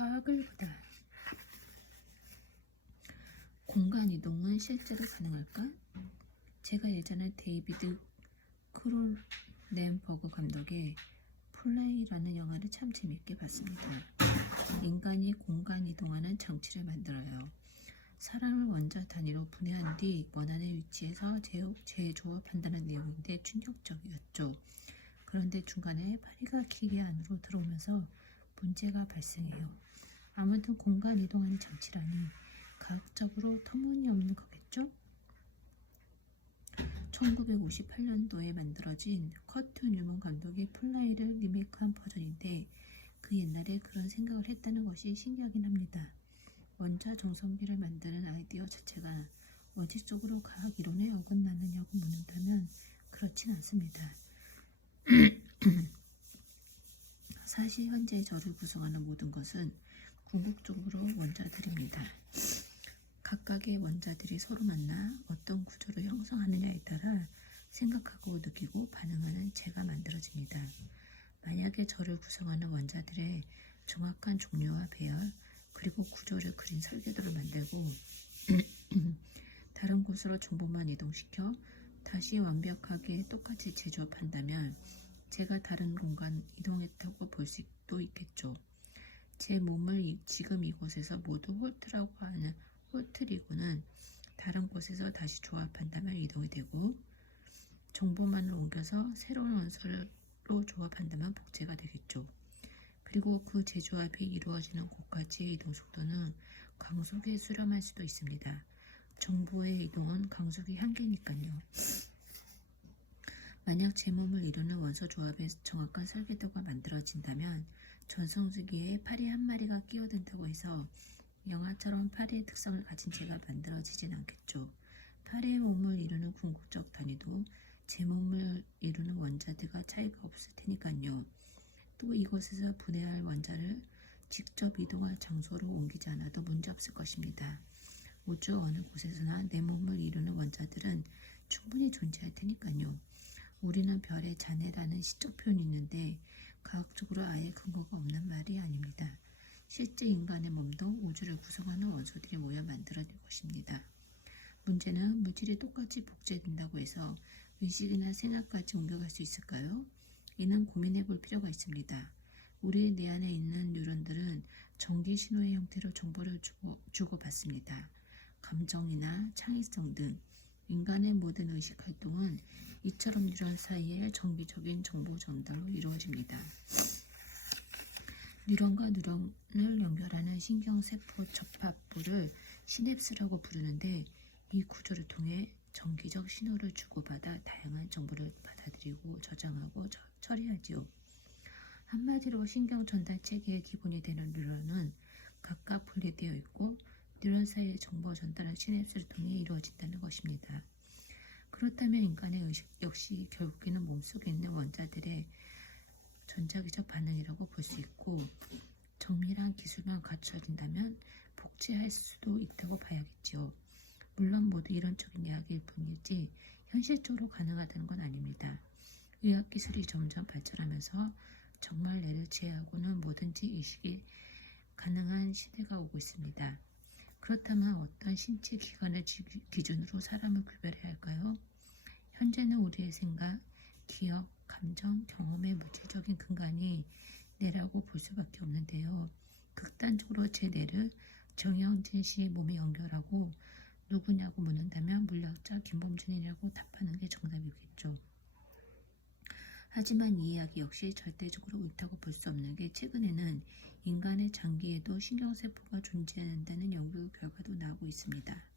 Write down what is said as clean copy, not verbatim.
과학을 보다. 공간이동은 실제로 가능할까? 제가 예전에 데이비드 크롤넨버그 감독의 플라이라는 영화를 참 재밌게 봤습니다. 인간이 공간이동하는 장치를 만들어요. 사람을 원자 단위로 분해한 뒤 원하는 위치에서 재조합한다는 내용인데 충격적이었죠. 그런데 중간에 파리가 기계 안으로 들어오면서 문제가 발생해요. 아무튼 공간 이동하는 장치라니 과학적으로 터무니없는 거겠죠? 1958년도에 만들어진 커트 뉴먼 감독의 플라이를 리메이크한 버전인데 그 옛날에 그런 생각을 했다는 것이 신기하긴 합니다. 원자 정성비를 만드는 아이디어 자체가 원칙적으로 과학 이론에 어긋나느냐고 묻는다면 그렇진 않습니다. 사실 현재 저를 구성하는 모든 것은 궁극적으로 원자들입니다. 각각의 원자들이 서로 만나 어떤 구조를 형성하느냐에 따라 생각하고 느끼고 반응하는 제가 만들어집니다. 만약에 저를 구성하는 원자들의 정확한 종류와 배열 그리고 구조를 그린 설계도를 만들고 다른 곳으로 정보만 이동시켜 다시 완벽하게 똑같이 제조합한다면 제가 다른 공간 이동했다고 볼 수도 있겠죠. 제 몸을 지금 이곳에서 모두 홀트라고 하는 홀트리고는 다른 곳에서 다시 조합한다면 이동이 되고 정보만을 옮겨서 새로운 원소로 조합한다면 복제가 되겠죠. 그리고 그 재조합이 이루어지는 곳까지의 이동 속도는 광속에 수렴할 수도 있습니다. 정보의 이동은 광속이 한계니까요. 만약 제 몸을 이루는 원소 조합의 정확한 설계도가 만들어진다면 전성기에 파리 한 마리가 끼어든다고 해서 영화처럼 파리의 특성을 가진 제가 만들어지진 않겠죠. 파리의 몸을 이루는 궁극적 단위도 제 몸을 이루는 원자들과 차이가 없을 테니까요. 또 이곳에서 분해할 원자를 직접 이동할 장소로 옮기지 않아도 문제없을 것입니다. 우주 어느 곳에서나 내 몸을 이루는 원자들은 충분히 존재할 테니까요. 우리는 별의 자네라는 시적 표현이 있는데 과학적으로 아예 근거가 없는 말이 아닙니다. 실제 인간의 몸도 우주를 구성하는 원소들이 모여 만들어진 것입니다. 문제는 물질이 똑같이 복제된다고 해서 의식이나 생각까지 옮겨갈 수 있을까요? 이는 고민해 볼 필요가 있습니다. 우리 뇌 안에 있는 뉴런들은 전기 신호의 형태로 정보를 주고받습니다. 감정이나 창의성 등 인간의 모든 의식 활동은 이처럼 뉴런 사이의 정기적인 정보 전달로 이루어집니다. 뉴런과 뉴런을 연결하는 신경세포 접합부를 시냅스라고 부르는데 이 구조를 통해 정기적 신호를 주고받아 다양한 정보를 받아들이고 저장하고 처리하지요. 한마디로 신경 전달 체계의 기본이 되는 뉴런은 각각 분리되어 있고 뉴런 사이의 정보 전달은 시냅스를 통해 이루어진다는 것입니다. 그렇다면 인간의 의식 역시 결국에는 몸속에 있는 원자들의 전자기적 반응이라고 볼 수 있고 정밀한 기술만 갖춰진다면 복제할 수도 있다고 봐야겠지요. 물론 모두 이론적인 이야기일 뿐이지 현실적으로 가능하다는 건 아닙니다. 의학기술이 점점 발전하면서 정말 뇌를 제외하고는 뭐든지 의식이 가능한 시대가 오고 있습니다. 그렇다면 어떤 신체 기관을 기준으로 사람을 구별해야 할까요? 현재는 우리의 생각, 기억, 감정, 경험의 물질적인 근간이 뇌라고 볼 수밖에 없는데요. 극단적으로 제 뇌를 정영진 씨의 몸에 연결하고 누구냐고 묻는다면 물리학자 김범준이라고 답하는 게 정답이겠죠. 하지만 이 이야기 역시 절대적으로 옳다고 볼 수 없는 게 최근에는 인간의 장기에도 신경세포가 존재한다는 연구 결과도 나오고 있습니다.